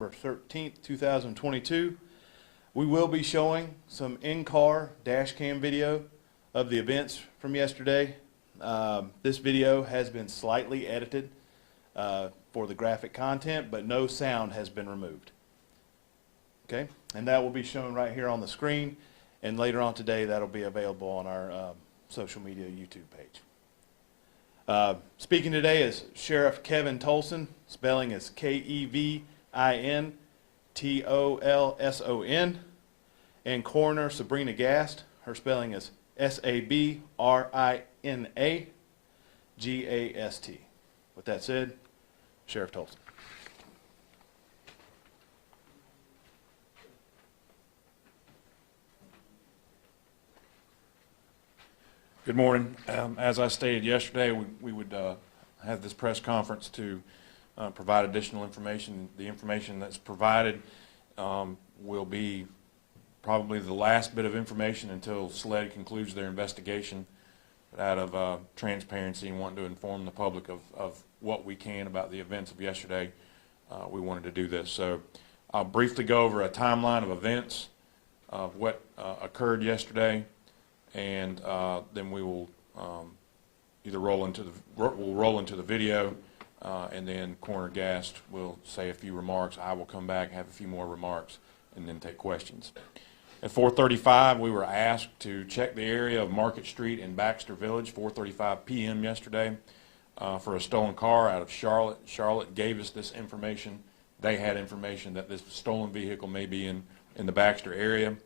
November 13th, 2022. We will be showing some in-car dash cam video of the events from yesterday. This video has been slightly edited for the graphic content, but no sound has been removed. Okay, and that will be shown right here on the screen, and later on today that'll be available on our social media YouTube page. Speaking today is Sheriff Kevin Tolson, spelling is Kevintolson, and Coroner Sabrina Gast, her spelling is Sabrina Gast. With that said, Sheriff Tolson. Good morning. As I stated yesterday, we would have this press conference to provide additional information. The information that's provided will be probably the last bit of information until SLED concludes their investigation. But out of transparency and wanting to inform the public of what we can about the events of yesterday, we wanted to do this. So I'll briefly go over a timeline of events of what occurred yesterday, and then we will either roll into the video, and then Coroner Gast will say a few remarks. I will come back, have a few more remarks, and then take questions. At 4:35, we were asked to check the area of Market Street in Baxter Village, 4:35 p.m. yesterday, for a stolen car out of Charlotte. Charlotte gave us this information. They had information that this stolen vehicle may be in the Baxter area.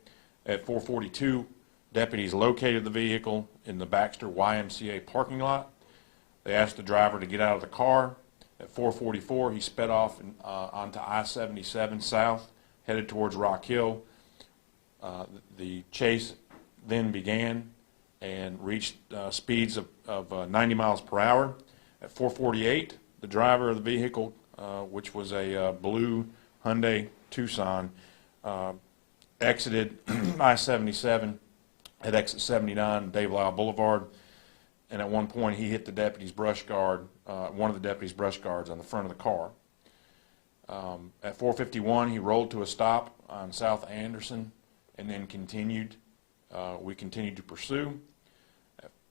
At 4:42, deputies located the vehicle in the Baxter YMCA parking lot. They asked the driver to get out of the car. At 4:44, he sped off onto I-77 south, headed towards Rock Hill. The chase then began and reached speeds of 90 miles per hour. At 4:48, the driver of the vehicle, which was a blue Hyundai Tucson, exited I-77 at exit 79, Dave Lyle Boulevard, and at one point he hit the deputy's brush guard, one of the deputy's brush guards on the front of the car. At 4:51, he rolled to a stop on South Anderson and then continued. We continued to pursue.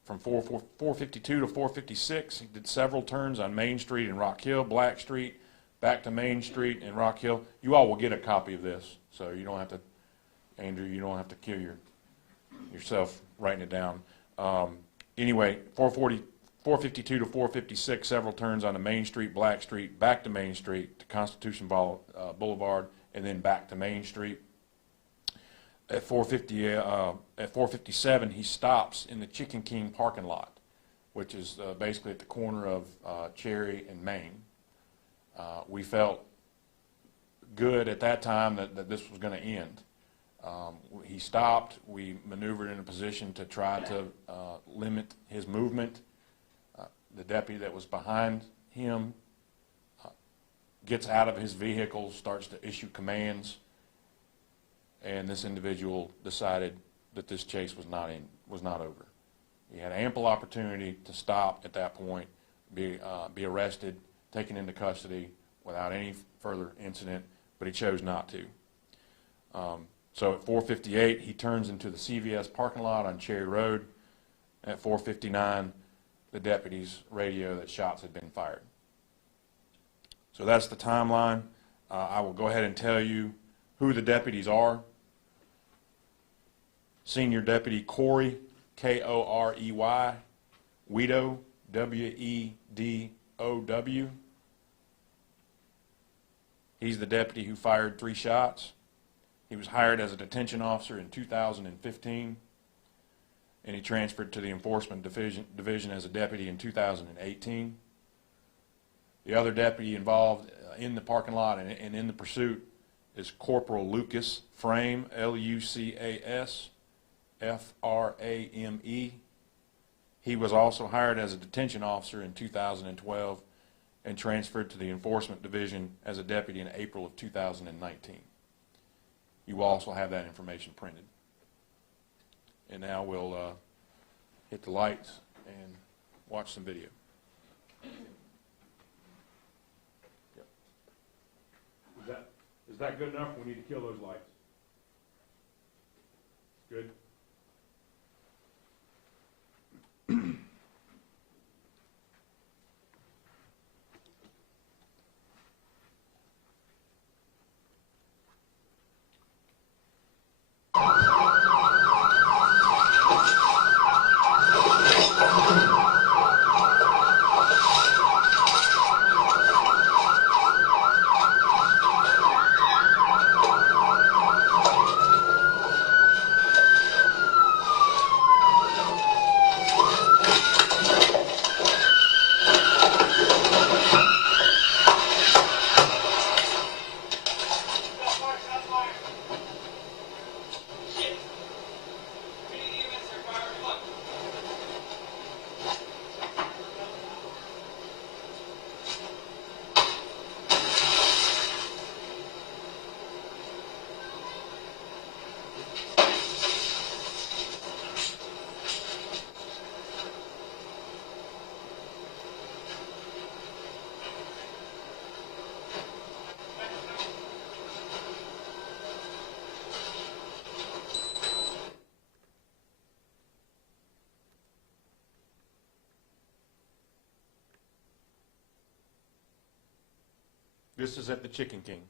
From 4:52 to 4:56, he did several turns on Main Street and Rock Hill, Black Street, back to Main Street and Rock Hill. You all will get a copy of this, so you don't have to, Andrew, you don't have to kill yourself writing it down. Anyway, 4:52 to 4:56, several turns on the Main Street, Black Street, back to Main Street to Constitution Boulevard, and then back to Main Street. At 4:57, he stops in the Chicken King parking lot, which is basically at the corner of Cherry and Main. We felt good at that time that this was going to end. He stopped. We maneuvered in a position to try to limit his movement. The deputy that was behind him gets out of his vehicle, starts to issue commands, and this individual decided that this chase was not over. He had ample opportunity to stop at that point, be arrested, taken into custody without any further incident, but he chose not to. So at 4:58, he turns into the CVS parking lot on Cherry Road. At 4:59, the deputies radio that shots had been fired. So that's the timeline. I will go ahead and tell you who the deputies are. Senior Deputy Corey, Korey, Weedow, Wedow. He's the deputy who fired 3 shots. He was hired as a detention officer in 2015, and he transferred to the Enforcement Division as a deputy in 2018. The other deputy involved in the parking lot and in the pursuit is Corporal Lucas Frame, Lucas Frame. He was also hired as a detention officer in 2012 and transferred to the Enforcement Division as a deputy in April of 2019. You will also have that information printed. And now we'll hit the lights and watch some video. Yep. Is that good enough? We need to kill those lights. Good? This is at the Chicken King.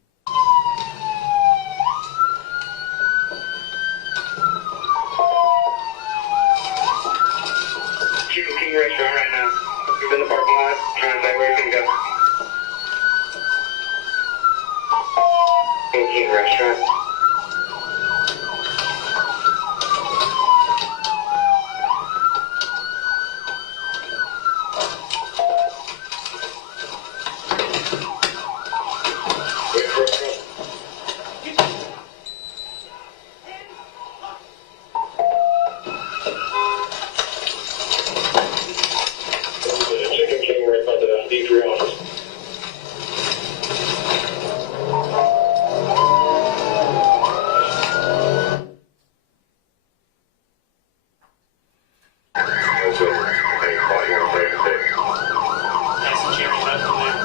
Chicken King restaurant right now. We're in the parking lot, trying to find where you can go. Chicken King restaurant. Chicken King right by the D3 office. That's the Cherry right from there.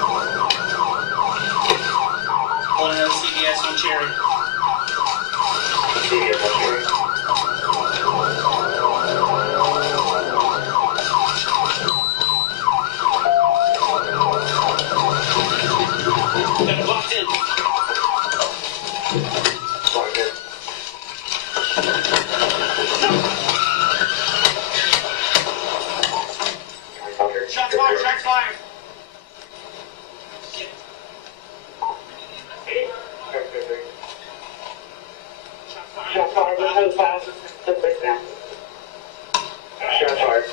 One of those CVS on Cherry. Got it locked in. Shots fired, shots fired. Shit. Shots fired, but no fouls. Shots fired.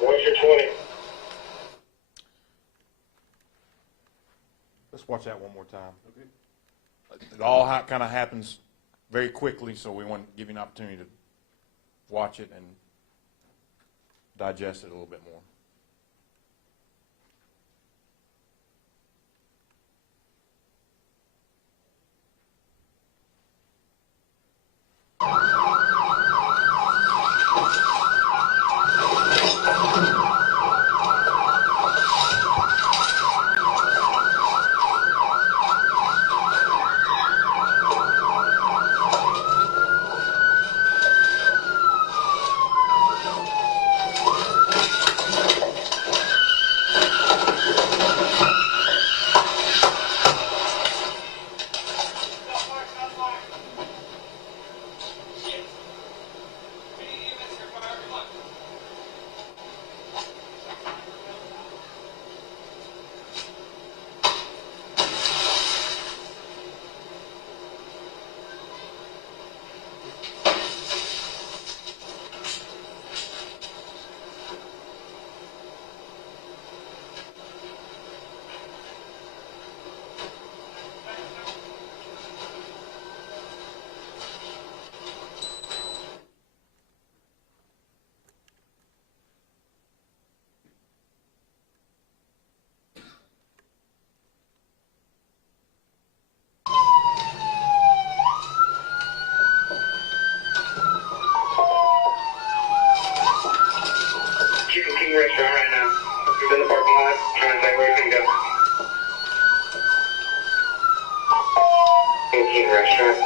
What's your 20? Let's watch that one more time. Okay. It all kind of happens very quickly, so we want to give you an opportunity to watch it and digest it a little bit more. Chicken King restaurant.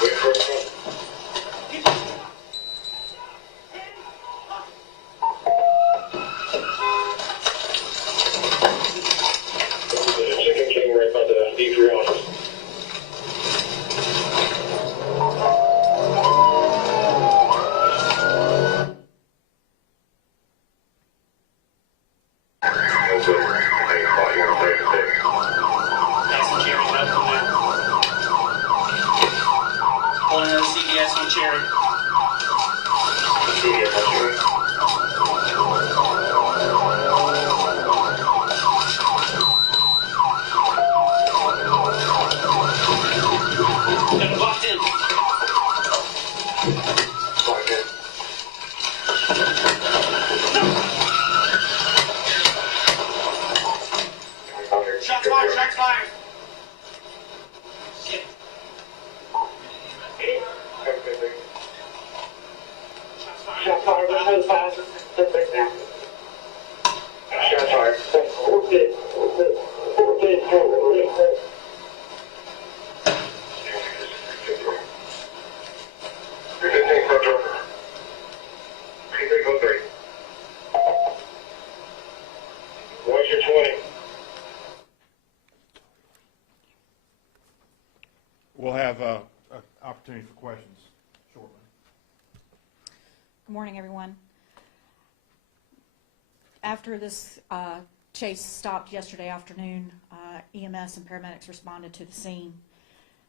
Wait for it. There's a Chicken King right by the D3 office. That's on Cherry. Up from there. Pulling another CBS on Cherry. Got him locked in. Shots fired. Shots fired. Shit. Shots fired. Shots fired. Shots fired. Shots fired. What's your 20? We'll have an opportunity for questions shortly. Good morning, everyone. After this chase stopped yesterday afternoon, EMS and paramedics responded to the scene.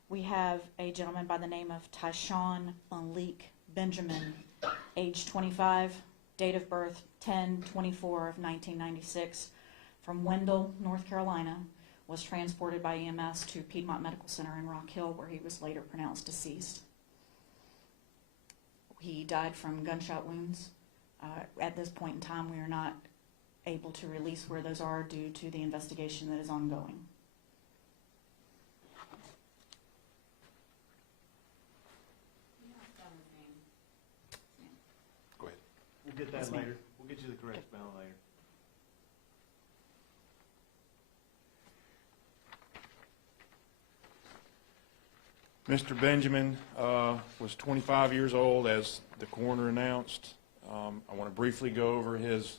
We have a gentleman by the name of Tyshawn Malik Benjamin, age 25, date of birth 10/24 of 1996, from Wendell, North Carolina, was transported by EMS to Piedmont Medical Center in Rock Hill, where he was later pronounced deceased. He died from gunshot wounds. At this point in time, we are not able to release where those are due to the investigation that is ongoing. Go ahead. We'll get that Yes, ma'am. later. We'll get you the correct spelling later. Mr. Benjamin was 25 years old, as the coroner announced. I want to briefly go over his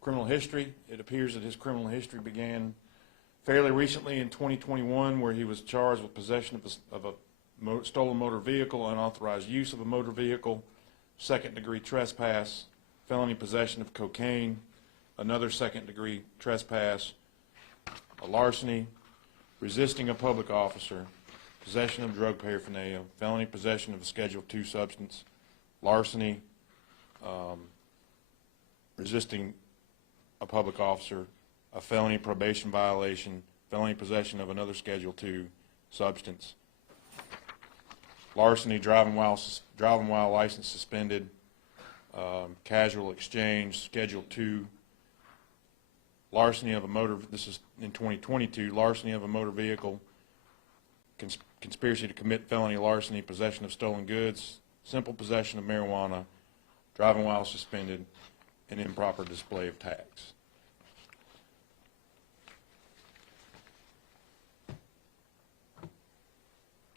criminal history. It appears that his criminal history began fairly recently in 2021, where he was charged with possession of a stolen motor vehicle, unauthorized use of a motor vehicle, second-degree trespass, felony possession of cocaine, another second-degree trespass, a larceny, resisting a public officer, possession of drug paraphernalia, felony possession of a Schedule II substance, larceny, resisting a public officer, a felony probation violation, felony possession of another Schedule II substance, larceny, driving while license suspended, casual exchange, Schedule II, larceny of a motor, this is in 2022, larceny of a motor vehicle, conspiracy to commit felony larceny, possession of stolen goods, simple possession of marijuana, driving while suspended, and improper display of tags.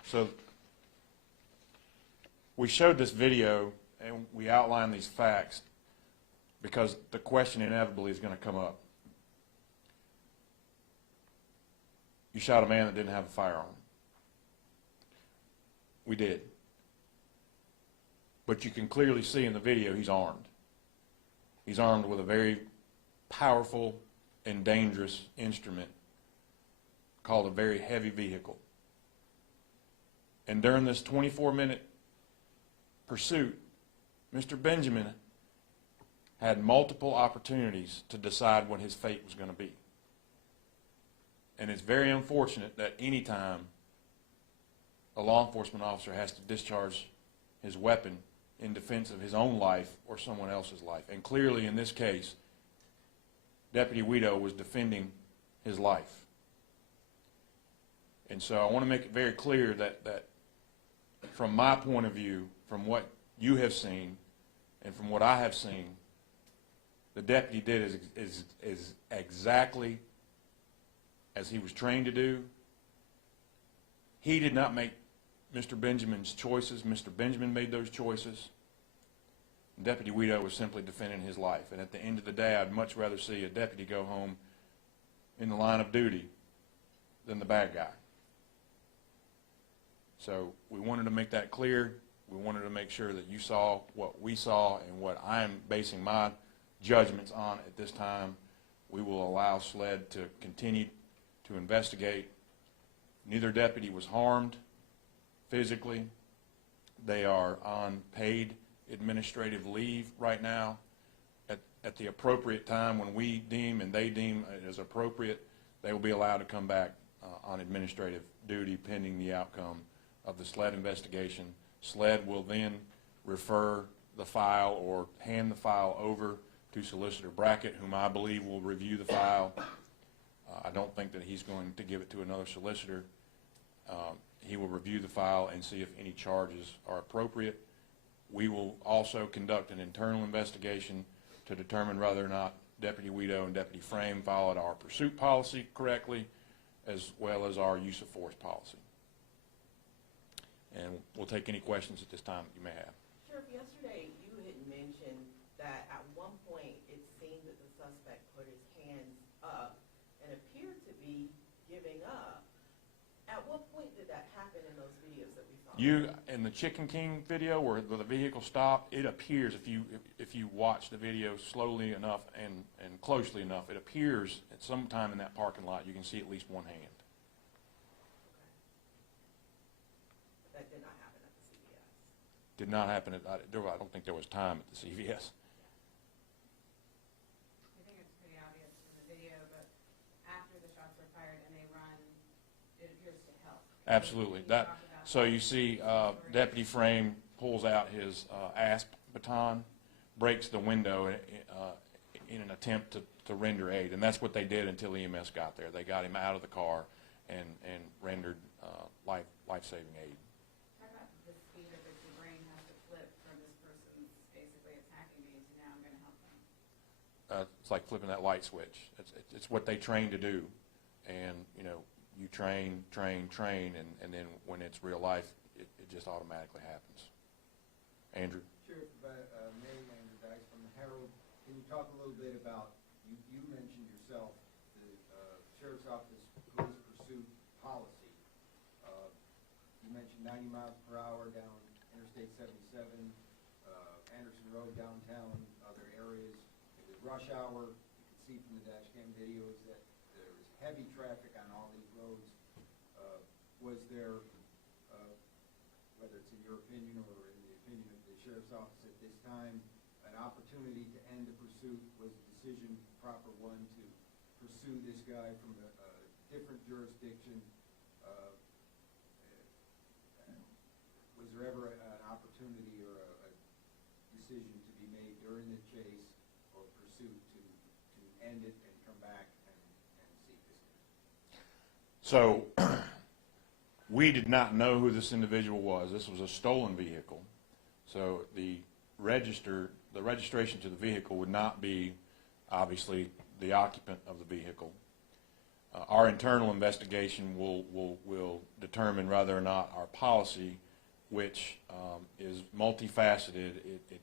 So we showed this video and we outlined these facts because the question inevitably is going to come up. You shot a man that didn't have a firearm. We did. But you can clearly see in the video he's armed. He's armed with a very powerful and dangerous instrument called a very heavy vehicle. And during this 24-minute pursuit, Mr. Benjamin had multiple opportunities to decide what his fate was going to be. And it's very unfortunate that any time a law enforcement officer has to discharge his weapon in defense of his own life or someone else's life. And clearly in this case, Deputy Guido was defending his life. And so I want to make it very clear that from my point of view, from what you have seen and from what I have seen, the deputy did is exactly as he was trained to do. He did not make Mr. Benjamin's choices. Mr. Benjamin made those choices. Deputy Guido was simply defending his life. And at the end of the day, I'd much rather see a deputy go home in the line of duty than the bad guy. So we wanted to make that clear. We wanted to make sure that you saw what we saw and what I am basing my judgments on at this time. We will allow SLED to continue to investigate. Neither deputy was harmed physically. They are on paid administrative leave right now. At the appropriate time, when we deem and they deem it as appropriate, they will be allowed to come back on administrative duty pending the outcome of the SLED investigation. SLED will then refer the file or hand the file over to Solicitor Brackett, whom I believe will review the file. I don't think that he's going to give it to another solicitor. He will review the file and see if any charges are appropriate. We will also conduct an internal investigation to determine whether or not Deputy Guido and Deputy Frame followed our pursuit policy correctly, as well as our use of force policy. And we'll take any questions at this time that you may have. Sheriff, yesterday you had mentioned that at one point it seemed that the suspect put his hands up and appeared to be giving up. At what point did that happen in those videos that we saw? In the Chicken King video where the vehicle stopped, it appears, if you watch the video slowly enough and closely enough, it appears at some time in that parking lot you can see at least one hand. That did not happen at the CVS. Did not happen I don't think there was time at the CVS. I think it's pretty obvious from the video, but after the shots were fired and they run, it appears to help. Absolutely. So you see Deputy Frame pulls out his ASP baton, breaks the window in an attempt to render aid, and that's what they did until EMS got there. They got him out of the car and rendered life-saving aid. Talk about the speed at which your brain has to flip from this person's basically attacking me to now I'm going to help them. It's like flipping that light switch. It's what they train to do, and you know, you train, and then when it's real life, it just automatically happens. Andrew? Sheriff, Mary Andrew Dice from the Herald. Can you talk a little bit about, you mentioned yourself, the Sheriff's Office police pursuit policy. You mentioned 90 miles per hour down Interstate 77, Anderson Road downtown, other areas. It was rush hour. You can see from the dash cam videos that there was heavy traffic on all these roads. Was there, whether it's in your opinion or in the opinion of the Sheriff's Office at this time, an opportunity to end the pursuit? Was the decision proper one to pursue this guy from a different jurisdiction? Was there ever an opportunity or a decision to be made during the chase or pursuit to end it and come back and seek this guy? So we did not know who this individual was. This was a stolen vehicle. So the registration to the vehicle would not be, obviously, the occupant of the vehicle. Our internal investigation will determine whether or not our policy, which is multifaceted,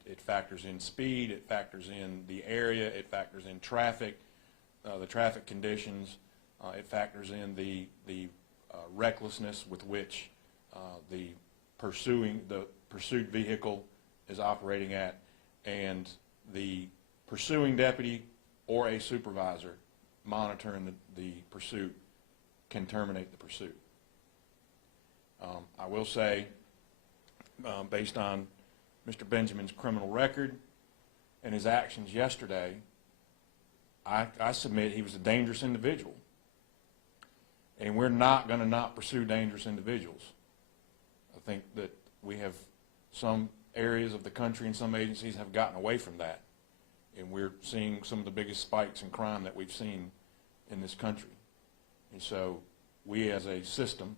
it factors in speed, it factors in the area, it factors in traffic, the traffic conditions, it factors in the recklessness with which the pursued vehicle is operating at, and the pursuing deputy or a supervisor monitoring the pursuit can terminate the pursuit. I will say, based on Mr. Benjamin's criminal record and his actions yesterday, I submit he was a dangerous individual. And we're not going to not pursue dangerous individuals. I think that we have some areas of the country and some agencies have gotten away from that. And we're seeing some of the biggest spikes in crime that we've seen in this country. And so we as a system,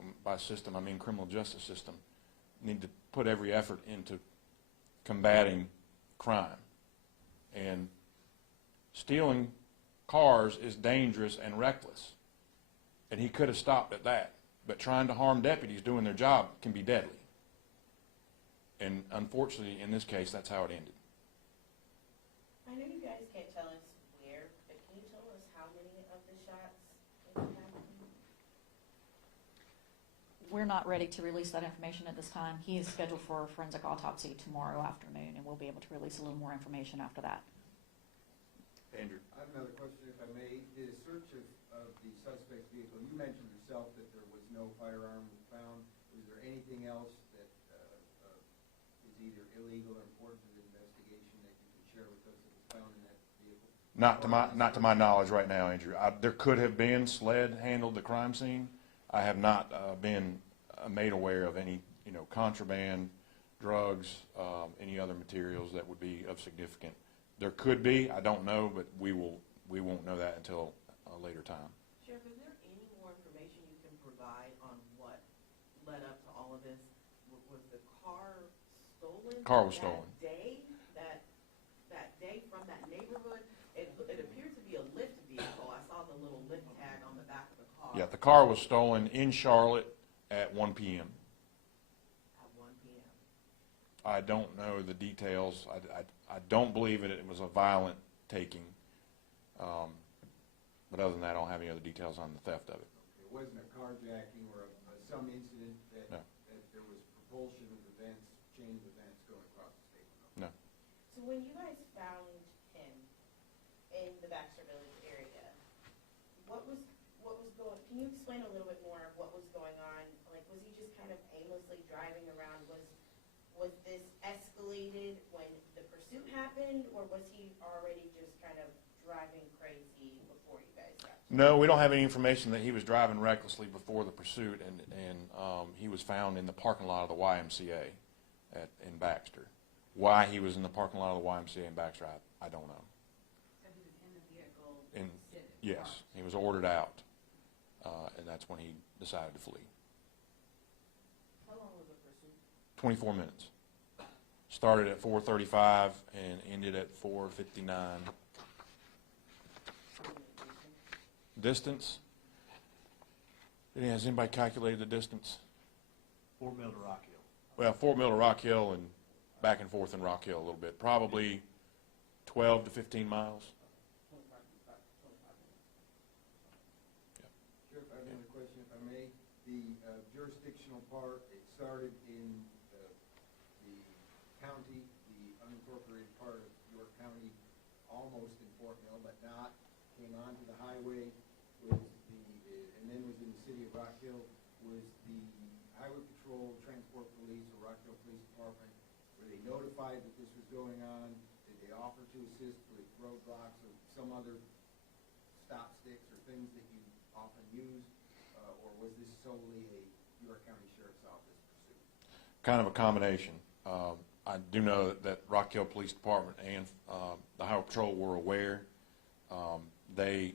and by system I mean criminal justice system, need to put every effort into combating crime. And stealing cars is dangerous and reckless. And he could have stopped at that. But trying to harm deputies doing their job can be deadly. And unfortunately, in this case, that's how it ended. I know you guys can't tell us where, but can you tell us how many of the shots happened? We're not ready to release that information at this time. He is scheduled for a forensic autopsy tomorrow afternoon, and we'll be able to release a little more information after that. Andrew. I have another question, if I may. Did a search of the suspect's vehicle, you mentioned yourself that there was no firearm found. Was there anything else that is either illegal or important to the investigation that you can share with us that was found in that vehicle? Not to my knowledge right now, Andrew. There could have been. SLED handled the crime scene. I have not been made aware of any, contraband, drugs, any other materials that would be of significant. There could be. I don't know, but we won't know that until a later time. Sheriff, is there any more information you can provide on what led up to all of this? Was the car stolen? Car was stolen. That day from that neighborhood? It appeared to be a lift vehicle. I saw the little lift tag on the back of the car. Yeah, the car was stolen in Charlotte at 1 p.m. At 1 p.m. I don't know the details. I don't believe it was a violent taking. But other than that, I don't have any other details on the theft of it. It wasn't a carjacking or some incident that, No. that there was propulsion of events, chain of events going across the state? No. So when you guys found him in the Baxter Village area, what was going? Can you explain a little bit more of what was going on? Like, was he just kind of aimlessly driving around? Was this escalated when the pursuit happened, or was he already just kind of driving crazy before you guys got to him? No, we don't have any information that he was driving recklessly before the pursuit, and he was found in the parking lot of the YMCA in Baxter. Why he was in the parking lot of the YMCA in Baxter, I don't know. So he was in the vehicle, And sitting. yes, he was ordered out, and that's when he decided to flee. How long was the pursuit? 24 minutes. Started at 4:35 and ended at 4:59. Distance? Has anybody calculated the distance? Fort Mill to Rock Hill. Well, Fort Mill to Rock Hill and back and forth in Rock Hill a little bit. Probably 12 to 15 miles. Sheriff, I have another question, if I may. The jurisdictional part, it started in the county, the unincorporated part of York County, almost in Fort Mill, but not. Came onto the highway, and then was in the city of Rock Hill. Was the Highway Patrol, Transport Police, or Rock Hill Police Department, were they notified that this was going on? Did they offer to assist with roadblocks or some other stop sticks or things that you often use? Or was this solely a York County Sheriff's Office pursuit? Kind of a combination. I do know that Rock Hill Police Department and the Highway Patrol were aware. They,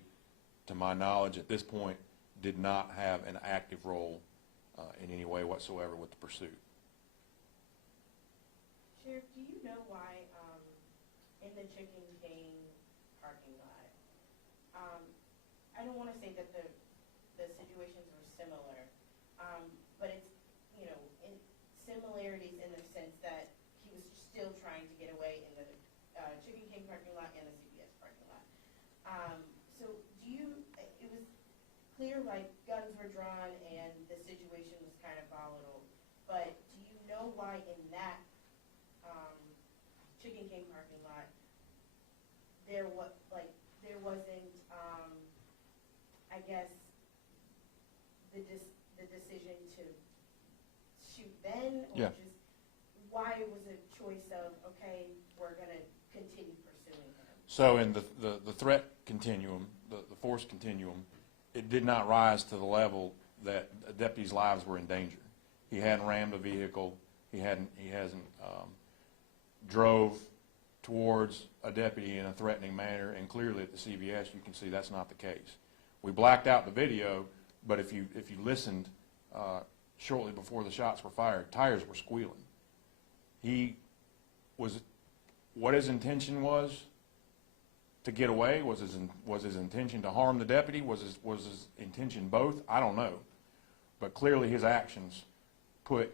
to my knowledge, at this point, did not have an active role in any way whatsoever with the pursuit. Sheriff, do you know why in the Chicken King parking lot, I don't want to say that the situations were similar, but it's, in similarities in the sense that he was still trying to get away in the Chicken King parking lot and the CVS parking lot. So it was clear like guns were drawn and the situation was kind of volatile, but do you know why in that Chicken King parking lot there wasn't I guess the decision to shoot then, or Yeah. just why it was a choice of, okay, we're going to continue pursuing him? So in the threat continuum, the force continuum, it did not rise to the level that a deputy's lives were in danger. He hadn't rammed a vehicle. He hasn't drove towards a deputy in a threatening manner, and clearly at the CVS you can see that's not the case. We blacked out the video, but if you listened shortly before the shots were fired, tires were squealing. what his intention was to get away? Was his intention to harm the deputy? Was his intention both? I don't know. But clearly his actions put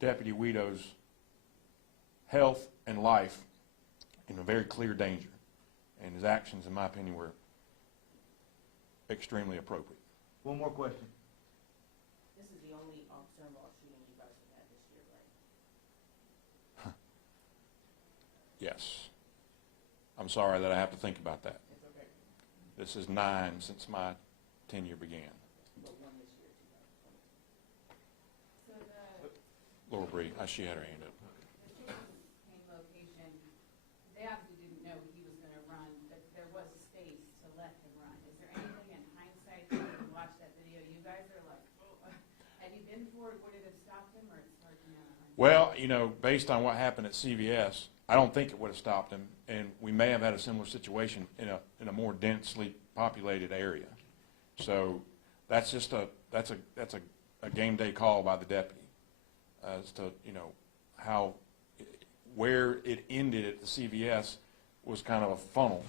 Deputy Guido's health and life in a very clear danger. And his actions, in my opinion, were extremely appropriate. One more question. This is the only officer-involved shooting you guys have had this year, right? Yes. I'm sorry that I have to think about that. It's okay. This is 9 since my tenure began. But one this year, 2020. So the Laura Bree, she had her hand up. Chase Payne location, they obviously didn't know he was going to run, but there was space to let him run. Is there anything in hindsight, when you watch that video, you guys are like, oh, had he been for it, would it have stopped him, or it's hard to know? Well, you know, based on what happened at CVS, I don't think it would have stopped him, and we may have had a similar situation in a more densely populated area. So that's just a game day call by the deputy as to, you know, how where it ended at the CVS was kind of a funnel,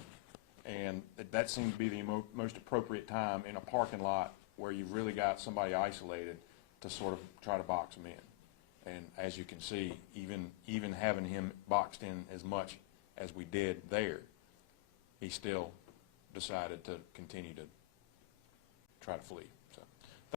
and that seemed to be the most appropriate time in a parking lot where you've really got somebody isolated to sort of try to box them in. And as you can see, even having him boxed in as much as we did there, he still decided to continue to try to flee.